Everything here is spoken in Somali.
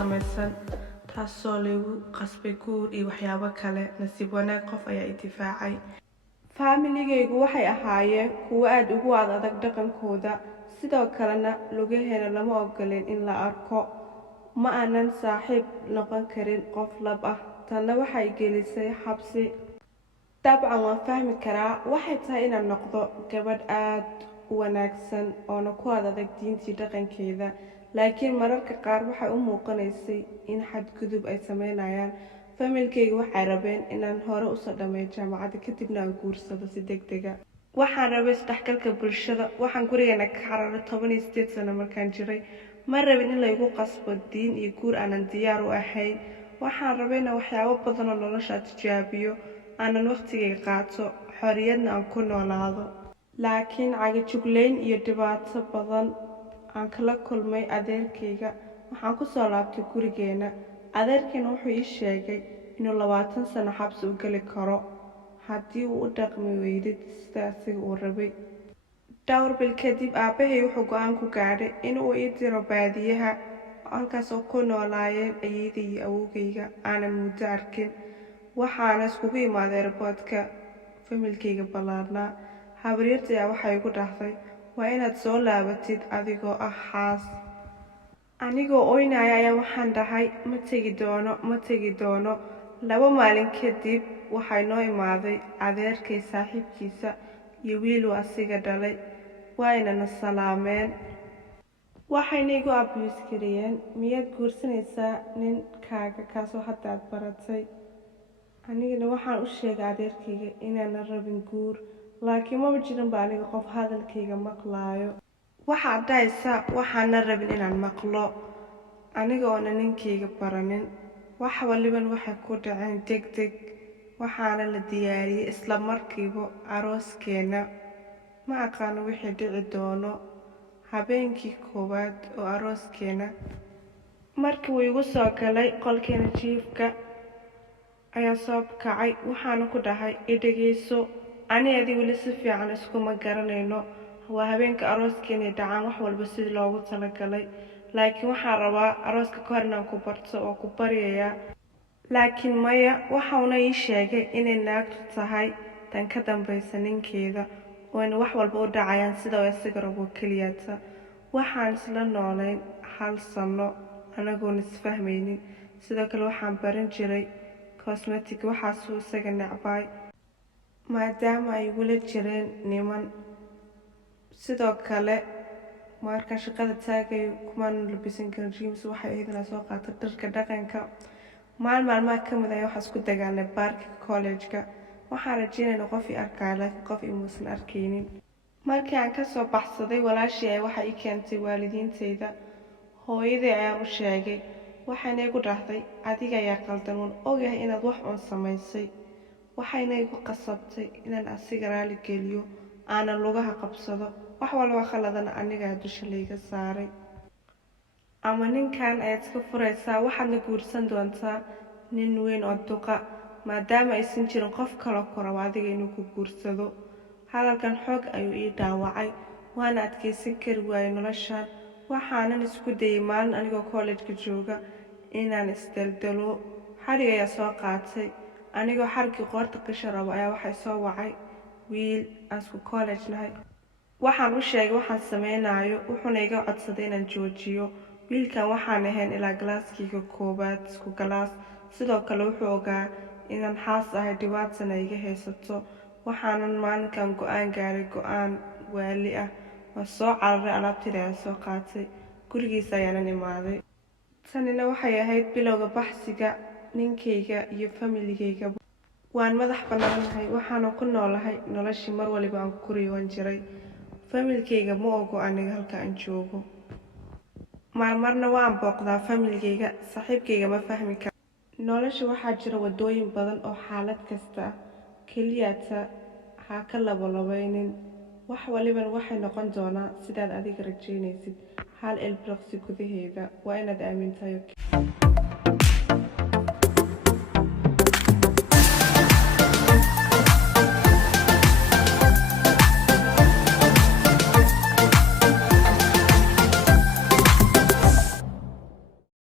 samaysan taasoo lagu qasbay guur iyo waxyaabo kale. Nasiib wanaag qof ayaa i difaacay. Familigaygu waxay ahaayeen kuwo aad ugu adag dhaqankooda, sidoo kalena lugaheena lama ogoleen in la arko. Ma aanan saaxiib noqon karin qof lab ah, tanna waxay gelisay xabsi. Dabcan waan fahmi karaa waxay tahay inaan noqdo gabadh aad u wanaagsan oona ku adag diintii dhaqankeeda, laakiin mararka qaar waxay u muuqanaysay in xadgudub ay sameynayaan. Familkaygu waxay rabeen inaan hore usoo dhammeeyo jaamacadda kadibna aan guursado si degdeg ah. Waxaan rabay isdhexgalka bulshada. Waxaan gurigeena ka cararay 18 sano markaan jiray. Ma rabin in laygu qasbo diin iyo guur aanan diyaar u ahayn. Waxaan rabay inaan waxyaabo badan oo nolosha tijaabiyo, aanan waqtigayga qaato, xorriyadna aan ku noolaado. Laakiin cagajuglayn iyo dhibaato badan aan kala kulmay adeerkayga. Waxaan ku soo laabtay gurigeena. Adeerkayna wuxuu ii sheegay inuu 20 sano xabsi u gali karo haddii uu u dhaqmi weydid sida asiga uu rabay. Dhowr bil kadib aabbahay wuxuu go'aan ku gaadhay inuu ii diro baadiyaha, halkaas oo ku noolaayeen ayeeyday iyo awowgayga aanan muddo arkin. Waxaana iskugu imaaday airport-ka familkayga ballaarnaa. Habaryartay ayaa waxay igu dhahday waa inaad soo laabatid adigoo ah xaas. Anigoo oynaya ayaa waxaan dhahay ma tegi doono. 2 maalin kadib waxay noo imaaday adeerkay saaxiibkiisa iyo wiil uu asiga dhalay. Wayna na salaameen. Waxayna igu abuse gareeyeen, miyaad guursanaysaa ninkaaga kaasoo hadda aad baratay? Anigana waxaan u sheegay adeerkayga inaanan rabin guur, laakiin maba jirin ba aniga qof hadalkayga maqlaayo. Waxaad dhahaysaa waxaanan rabin inaan maqlo, aniga oona ninkayga baranin. Wax waliban waxay ku dhaceen degdeg, waxaana la diyaariyey isla markiiba arooskeena. Ma aqaano wixii dhici doono. Habeenkii koowaad oo arooskeena, markii uu igu soo galay qolkeena jiifka ayaa soo kacay. Waxaana ku dhahay i dhageyso, ani adigu weli si fiican iskuma garanayno. Waa habeenka arooskeena dhacaan wax walba sidii loogu talagalay, laakiin waxaan rabaa arooska ka hor inaan ku barto oo ku baryayaa. Laakiin maya, waxauna ii sheegay inay naagtu tahay tan ka dambaysa ninkeeda, oo in wax walba u dhacayaan sida uu isaga rabo keliyata. Waxaan isla noolayn 1 sano anagoon isfahmaynin. Sidoo kale waxaan baran jiray cosmetic, waxaasuu isaga necbay maadaama ay igula jireen niman. Sidoo kale markaan shaqada taagay kumaan labisan karin jeans, waxay ahayd inaan soo qaato dharka dhaqanka. Maalmaha ka mid ah waxaan isku dagaalnay baarka college-ka. Waxaan rajeynayay qof i arkay, laakiin qof imuusan arkaynin. Markii aan ka soo baxsaday, walaashii ayaa waxay ii keentay waalidiintayda. Hooyaday ayaan u sheegay, waxayna igu dhahday adiga ayaa qaldan, waan ogahay inaad wax uun samaysay. Waxayna igu qasabtay inaan asiga raali geliyo, aanan lugaha qabsado. Wax walba khaladana aniga dusha layga saaray. Ama ninkan ayaad iska furaysaa, waxaadna guursan doontaa nin weyn oo duqa, maadaama aysan jirin qof kale ku rabo adiga inuu ku guursado. Hadalkan xoog ayuu ii dhaawacay, waana adkaysan kari waayay noloshaan. Waxaanan isku dayay maalin anigoo college-ka jooga inaan isdaldalo. Xarig ayaa soo qaatay. Anigoo xarigii qoorta qisha rabo ayaa waxay soo wacay wiil aan isku college nahay. Waxaan u sheegay waxaan sameynayo, wuxuuna iga codsaday inaan joojiyo. Wiilkan waxaan ahayn ilaa galaaskayga koowaad isku galaas. Sidoo kale wuxuu ogaa inaan xaas ahay, dhibaatana iga haysato. Waxaanan maalinkan go'aan gaaray, go'aan waali ah. Waan soo cararay, alaabtayda ayaan soo qaatay, gurigiisa ayaanan imaaday. Tanina waxay ahayd bilowga baxsiga ninkayga iyo familigayga. Waan madax bannaanahay, waxaana ku noolahay noloshii mar waliba aan ku riyoon jiray. Familkayga ma ogo aniga halka aan joogo. Marmarna waan booqdaa familkayga, saaxiibkayga ma fahmi karo. Nolosha waxaa jira wadooyin badan oo xaalad kasta ah, keliyata ha ka labalabeynin. Wax waliban waxay noqon doonaa sidaad adiga rajeynaysid. Hal ilbiriqsi gudaheeda waa inaad aamintahay.